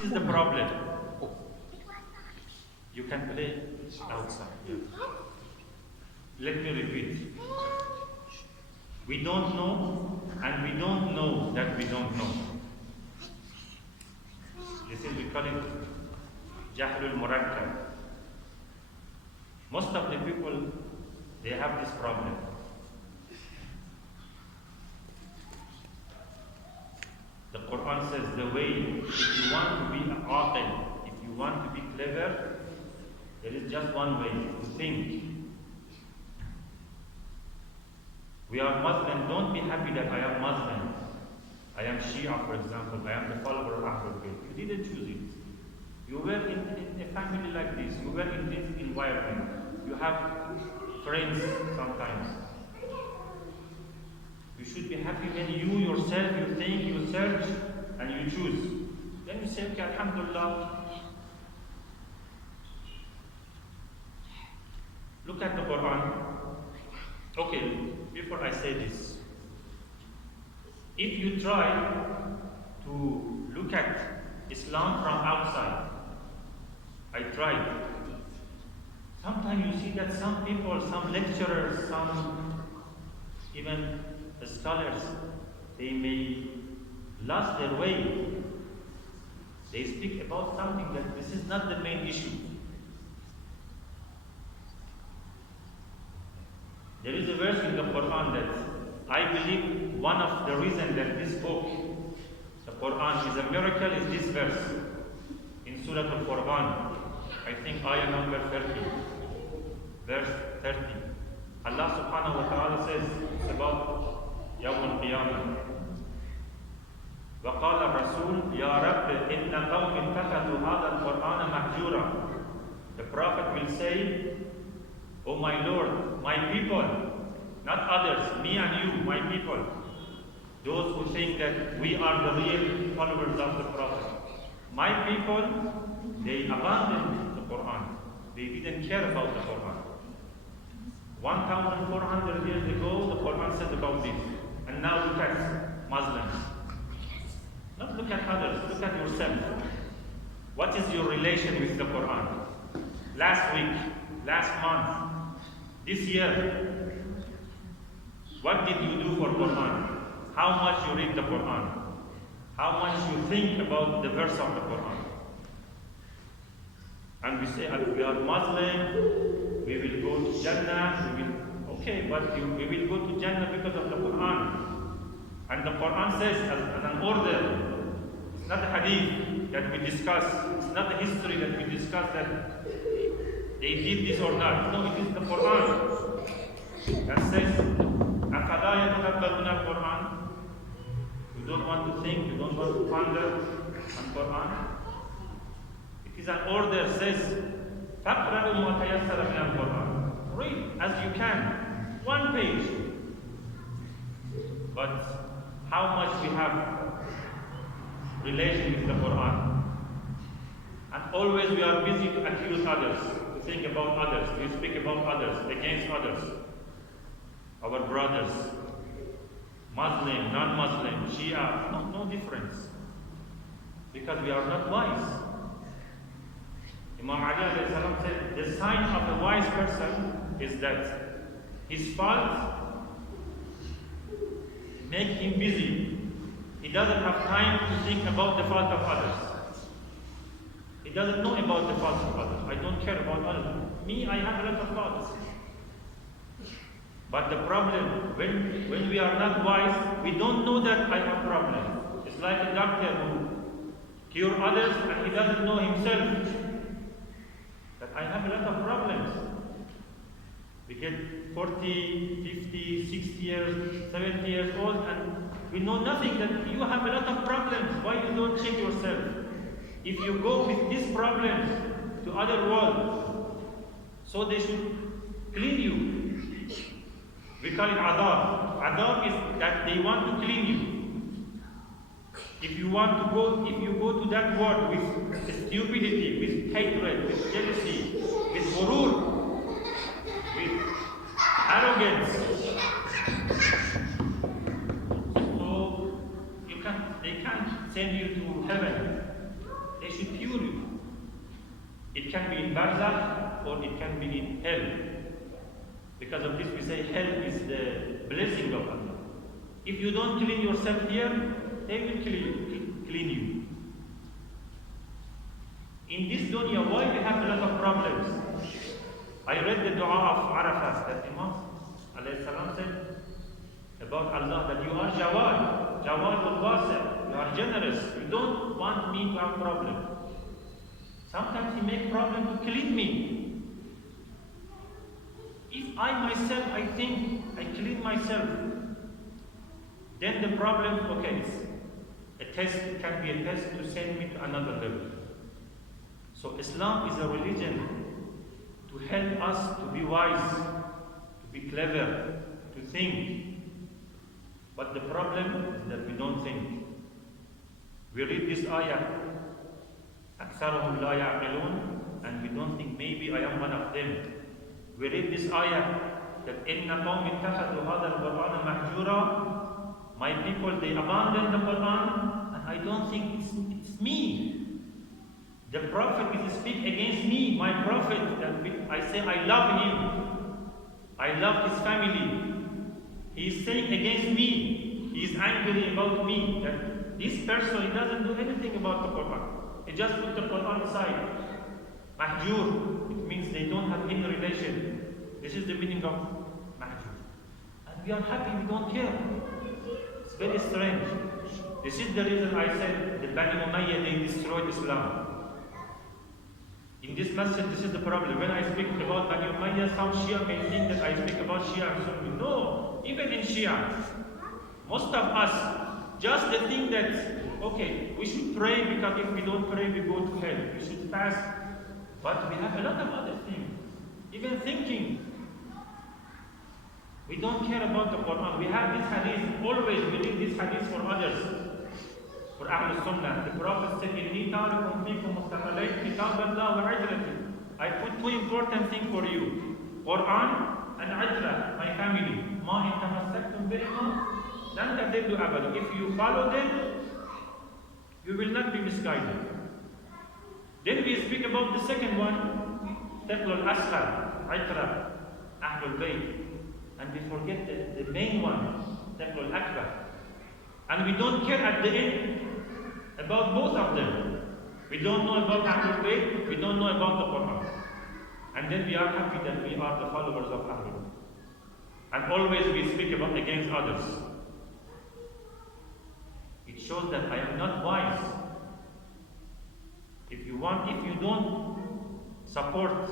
This is the problem. You can play outside. Yeah. Let me repeat. We don't know, and we don't know that we don't know. This is, we call it Jahlul Murakkab. Most of the people, they have this problem. The Quran says the way, if you want to be aqil, if you want to be clever, there is just one way, to think. We are Muslim, don't be happy that I am Muslim. I am Shia, for example, I am the follower of Ahlul Bayt. You didn't choose it. You were in a family like this, you were in this environment. You have friends sometimes. You should be happy when you yourself, you think, you search, and you choose. Then you say, okay, Alhamdulillah. Look at the Quran. Okay, before I say this, if you try to look at Islam from outside, I tried. Sometimes you see that some people, some lecturers, some even scholars, they may lose their way. They speak about something that this is not the main issue. There is a verse in the Quran that I believe one of the reasons that this book, the Quran, is a miracle is this verse in Surah Al-Furqan. I think ayah number 30, verse 30. Allah subhanahu wa ta'ala says it's about يوم القيامة. وقال الرسول يا رب إن قوم اتخذوا هذا القرآن مهجورا. The Prophet will say, oh my Lord, my people, not others, me and you, my people, those who think that we are the real followers of the Prophet. My people, they abandoned the Quran. They didn't care about the Quran. 1,400 years ago, the Quran said about this. And now look at Muslims. Not look at others, look at yourself. What is your relation with the Quran? Last week, last month, this year, what did you do for Quran? How much you read the Quran? How much you think about the verse of the Quran? And we say, we are Muslim, we will go to Jannah, okay, but we will go to Jannah because of the Quran. And the Quran says, as an order, it's not a hadith that we discuss, it's not a history that we discuss that they did this or not. No, it is the Quran that says, أَفَلَا يَتَدَبَّرُونَ الْقُرْآنَ. You don't want to think, you don't want to ponder on Quran. It is an order that says, فَقْرَأُوا مَا تَيَسَّرَ مِنَ الْقُرْآنِ. Read as you can, one page. But how much we have relation with the Quran. And always we are busy to accuse others, to think about others, to speak about others, against others. Our brothers, Muslim, non-Muslim, Shia, no difference. Because we are not wise. Imam Ali alayhi salam said, the sign of a wise person is that his fault make him busy. He doesn't have time to think about the fault of others. He doesn't know about the faults of others. I don't care about others. Me, I have a lot of faults. But the problem, when we are not wise, we don't know that I have problem. It's like a doctor who cures others and he doesn't know himself that I have a lot of problems. We get 40, 50, 60 years, 70 years old and we know nothing, that you have a lot of problems. Why you don't check yourself? If you go with these problems to other world, so they should clean you. We call it adab. Adab is that they want to clean you. If you go to that world with stupidity, with hatred, with jealousy, with ghurur, with arrogance, so they can't send you to heaven. They or it can be in hell. Because of this we say hell is the blessing of Allah. If you don't clean yourself here, they will clean you. In this dunya, why we have a lot of problems? I read the dua of Arafat that Imam alayhi salam said about Allah, that you are Jawad al-Wasi', you are generous, you don't want me to have problem. Sometimes he makes problem to clean me. If I myself, I think I clean myself, then the problem, okay, a test, it can be a test to send me to another level. So Islam is a religion to help us to be wise, to be clever, to think. But the problem is that we don't think. We read this ayah, أَكْثَرُهُمْ لَا يَعْقِلُونَ, and we don't think maybe I am one of them. We read this ayah that إِنَّ قَوْمِ اتَّخَذُوا هَذَا الْقُرْآنَ مَهْجُورًا, my people, they abandon the Quran, and I don't think it's me. The Prophet is speaking against me, my Prophet, that I say I love him, I love his family. He is saying against me, he is angry about me, that this person, he doesn't do anything about the Quran. He just put the Quran aside. Mahjur, it means they don't have any relation. This is the meaning of mahjur. And we are happy, we don't care. It's very strange. This is the reason I said the Bani Umayyah, they destroyed Islam. In this message, this is the problem. When I speak about Bani Umayyah, some Shia may think that I speak about Shia and Sunni. No, even in Shia, most of us just think that, okay, we should pray because if we don't pray, we go to hell. We should fast. But we have a lot of other things. Even thinking. We don't care about the Quran. We have this hadith, always we read this hadith for others. For Ahlul Sunnah, the Prophet said, إِنِّي تَارِكُمْ فِيكُمْ مُسْتَقَلَيْنِ كِتَابَ اللَّهِ وَعِجْرَةِ. I put two important things for you, Quran and Ajra, my family. مَا إِن تَمَسَّكْتُمْ بِهِمَا لَنْ تَضِلُّوا أَبَدًا. If you follow them, you will not be misguided. Then we speak about the second one, Taqlul Asghar, Ajra, Ahlul Bayt. And we forget the main one, Taqlul Akbar. And we don't care at the end about both of them. We don't know about Ahlul Bayt, we don't know about the Quran. And then we are happy that we are the followers of Ahlul Bayt. And always we speak about against others. It shows that I am not wise. If you don't support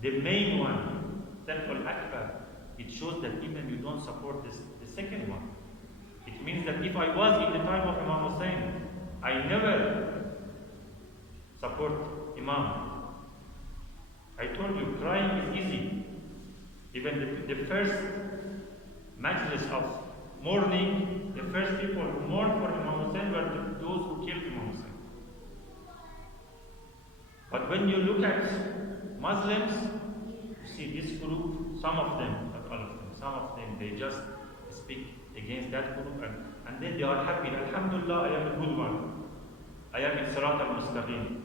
the main one, Taqlul Akbar, it shows that even you don't support the second one. It means that if I was in the time of Imam Hussein, I never support Imam. I told you, crying is easy. Even the first majlis of mourning, the first people who mourned for Imam Hussein were those who killed Imam Hussein. But when you look at Muslims, you see this group, some of them, not all of them, some of them, they just speak against that group and then they are happy. Alhamdulillah, I am a good one. I am in Sirat al-Mustaqim.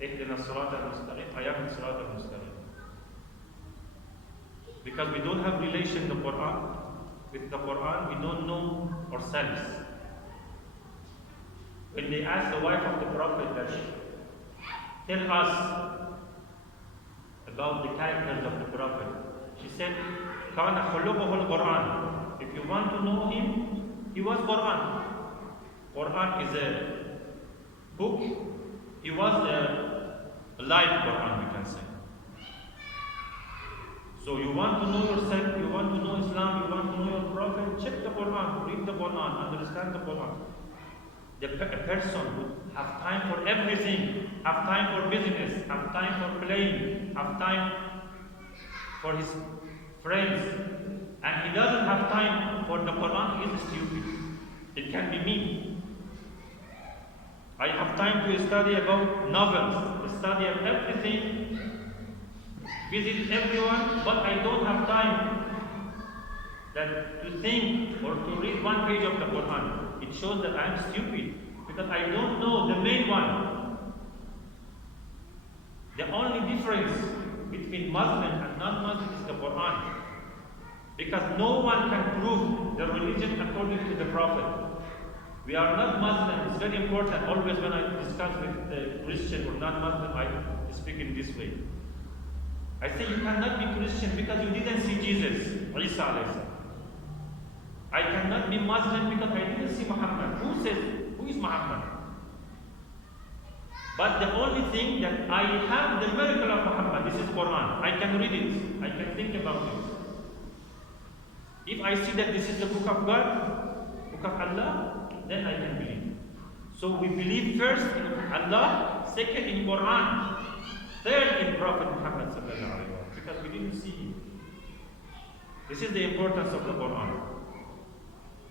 Ihdina Sirat al-Mustaqim. I am in Sirat al-Mustaqim. Because we don't have relation with the Quran, we don't know ourselves. When they asked the wife of the Prophet that, tell us about the characters of the Prophet, she said, كَانَ خُلُقُهُ الْقُرْآنِ. If you want to know him, he was Quran. Quran is a book. He was a live Quran, we can say. So you want to know yourself, you want to know Islam, you want to know your Prophet, check the Quran, read the Quran, understand the Quran. A person would have time for everything, have time for business, have time for playing, have time for his friends, and he doesn't have time for the Quran, he is stupid. It can be me. I have time to study about novels, to study of everything, visit everyone, but I don't have time to think or to read one page of the Quran. It shows that I am stupid because I don't know the main one. The only difference between between Muslim and non-Muslim is the Quran. Because no one can prove the religion according to the Prophet. We are not Muslim. It's very important. Always when I discuss with the Christian or non-Muslim, I speak in this way. I say you cannot be Christian because you didn't see Jesus, Isa alayhi salam. I cannot be Muslim because I didn't see Muhammad. Who is Muhammad? But the only thing that I have the miracle of Muhammad, this is Quran. I can read it. I can think about it. If I see that this is the book of God, book of Allah, then I can believe. So we believe first in Allah, second in Quran, third in Prophet Muhammad sallallahu alaihi wasallam, because we didn't see him. This is the importance of the Quran.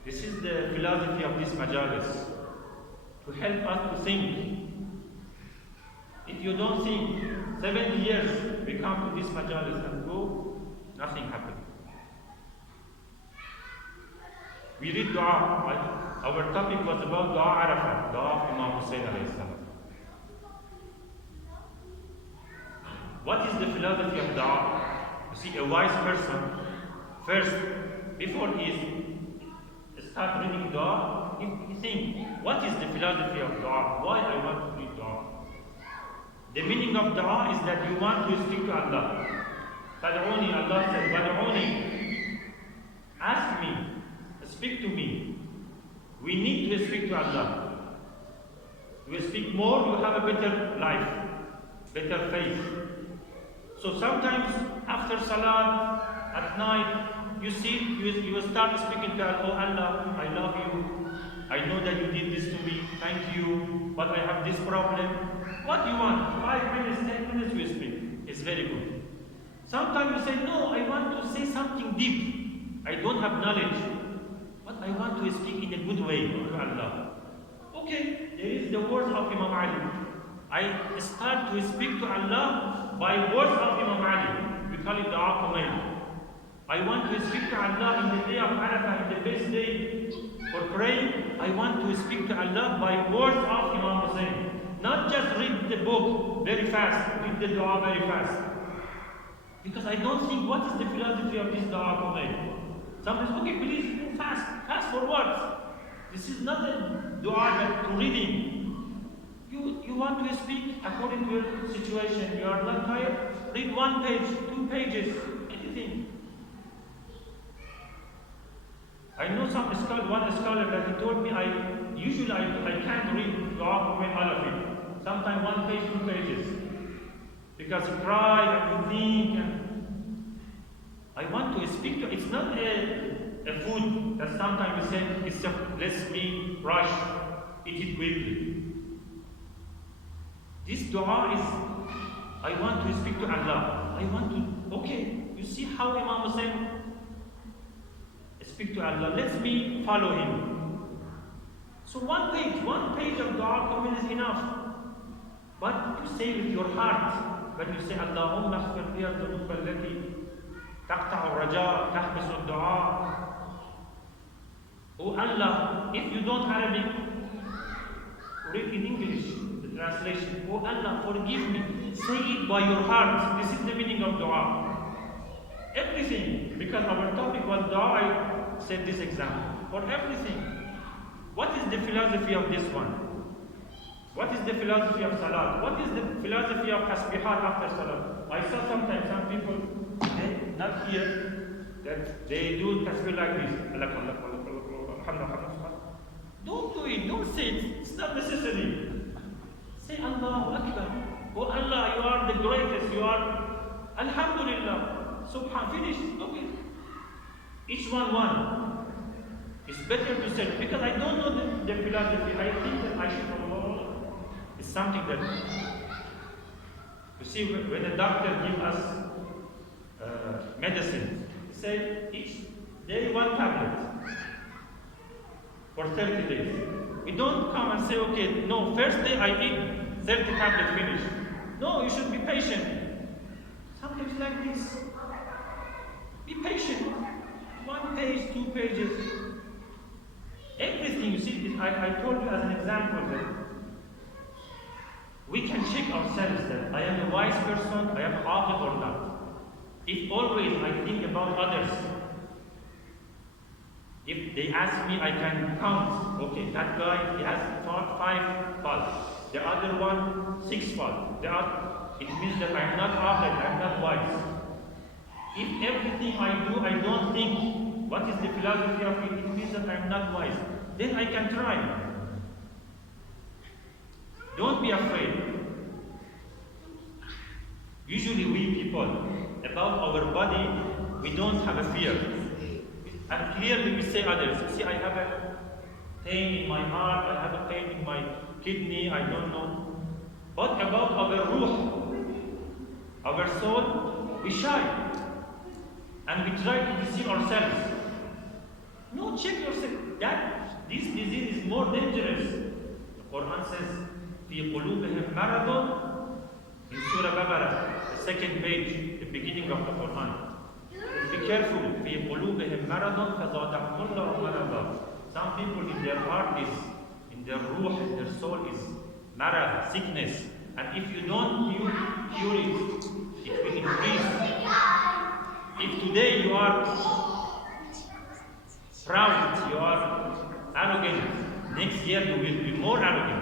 This is the philosophy of this majalis, to help us to think. If you don't think, 70 years we come to this majalis and go, nothing happens. We read dua. Our topic was about dua Arafat, dua of Imam Hussein alayhi salam. What is the philosophy of dua? You see, a wise person, first, before he start reading dua, he think, what is the philosophy of dua? Why I want to read dua? The meaning of dua is that you want to speak to Allah. Fad'uni, Allah says, Fad'uni, ask me, speak to me. We need to speak to Allah. You speak more, you have a better life, better faith. So sometimes after Salat, at night, you will start speaking to Allah. Oh Allah, I love you. I know that you did this to me. Thank you. But I have this problem. What do you want? 5 minutes, 10 minutes you speak. It's very good. Sometimes you say, no, I want to say something deep. I don't have knowledge. But I want to speak in a good way to Allah. Okay, there is the words of Imam Ali. I start to speak to Allah by words of Imam Ali. We call it Dua Qumail. I want to speak to Allah in the day of Arafah, in the best day for praying. I want to speak to Allah by words of Imam Hussein. Not just read the book very fast, read the dua very fast. Because I don't think what is the philosophy of this Dua Qumail. Somebody says, okay, please move fast. Fast for what? This is not a dua to reading. You want to speak according to your situation. You are not tired. Read 1 page, 2 pages, anything. I know one scholar that he told me, I can't read dua Qumail all of it. Sometimes 1 page, 2 pages. Because you cry and you think. And I want to speak to. It's not a food that sometimes we say, it's let's me rush, eat it quickly. This dua is, I want to speak to Allah. I want to, okay, you see how Imam Hussein speak to Allah. Let me follow him. So 1 page of dua Qumail is enough. But you say with your heart, when you say, Allahumma aghfir li al-dhunub allati taqta'u ar-raja, tahbisu ad-du'a. Oh Allah, if you don't Arabic, read in English, the translation. Oh Allah, forgive me. Say it by your heart. This is the meaning of dua. Everything, because our topic was dua, I said this example. For everything. What is the philosophy of this one? What is the philosophy of salat? What is the philosophy of tasbihat after salat? I saw sometimes some people, not here, that they do tasbih like this. Don't do it, don't say it, it's not necessary. Say Allahu Akbar. Oh Allah, you are the greatest, you are Alhamdulillah. Subhan, finish, okay. Each one. It's better to say, because I don't know the philosophy. I think that I should know. It's something that, you see, when a doctor gives us medicine, he says each day 1 tablet for 30 days. We don't come and say, okay, no, first day I eat 30 tablets, finish. No, you should be patient. Sometimes like this. Be patient. 1 page, 2 pages. Everything, you see, I told you as an example that we can check ourselves that I am a wise person, I am hafid or not. If always I think about others, if they ask me, I can count. Okay, that guy, he has 5 faults. The other one, 6 faults. It means that I'm not aqil, I'm not wise. If everything I do, I don't think what is the philosophy of it, it means that I'm not wise. Then I can try. Don't be afraid. Usually we people, about our body, we don't have a fear. And clearly we say others, see, I have a pain in my heart, I have a pain in my kidney, I don't know. But about our ruh, our soul, we shy. And we try to deceive ourselves. No, check yourself. This disease is more dangerous. The Quran says, في قلوبهم مرض, in Surah Baqarah, the second page, the beginning of the Quran. Be careful. في قلوبهم مرض فزادهم الله مرضا. Some people in their heart is, in their ruh, in their soul is marad, sickness. And if you don't cure it, it will increase. If today you are proud, you are arrogant, next year you will be more arrogant.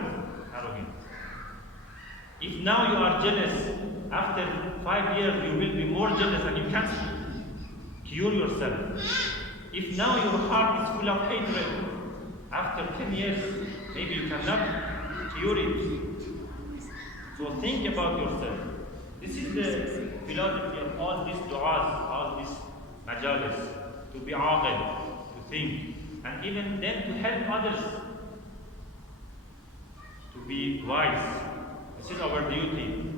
If now you are jealous, after 5 years you will be more jealous and you can't cure yourself. If now your heart is full of hatred, after 10 years, maybe you cannot cure it. So think about yourself. This is the philosophy of all these du'as, all these majalis, to be aqil, to think, and even then to help others, to be wise. This is our duty.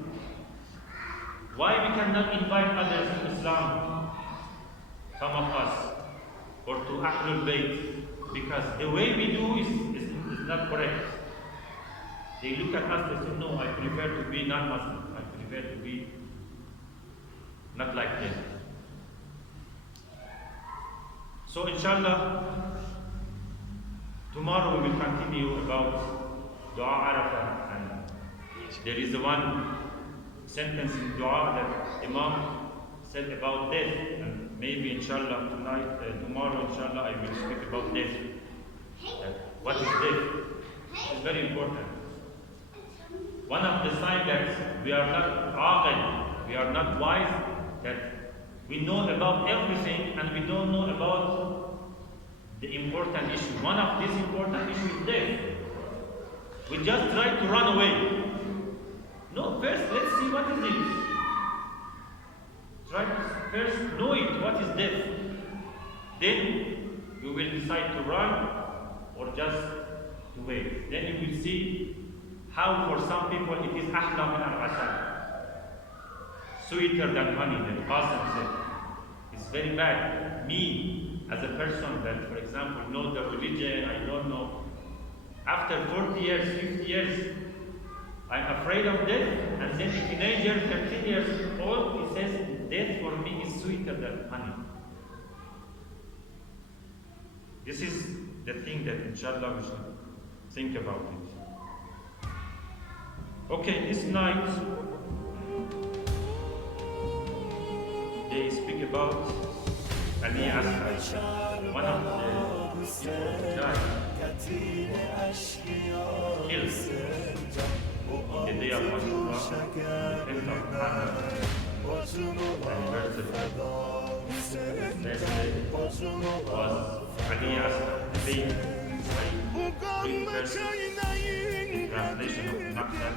Why we cannot invite others to Islam, some of us, or to Ahlul Bayt? Because the way we do is not correct. They look at us and say, no, I prefer to be non-Muslim. I prefer to be not like them. So inshallah, tomorrow we will continue about Dua Arafah, and there is one sentence in Dua that Imam said about death, and maybe inshallah tomorrow inshallah I will speak about death. What is death? It is very important. One of the signs that we are not aqil, we are not wise, that we know about everything and we don't know about the important issue. One of these important issues is death. We just try to run away. No, first let's see what is it. Try to first know it, what is death. Then you will decide to run or just to wait. Then you will see how for some people it is ahla min al-asal, sweeter than honey, that Qasim said. It's very bad. Me, as a person that, for example, know the religion, I don't know, after 40 years, 50 years, I'm afraid of death, and then a teenager, 13 years old, he says, death for me is sweeter than honey. This is the thing that inshallah we should think about it. Okay, this night they speak about Ali Asghar, one of the people died, killed in the day of Ashura, the 10th of Muharram, anniversary. Next day was Ali Asghar, the baby, by 3 verses, translation of Maktab.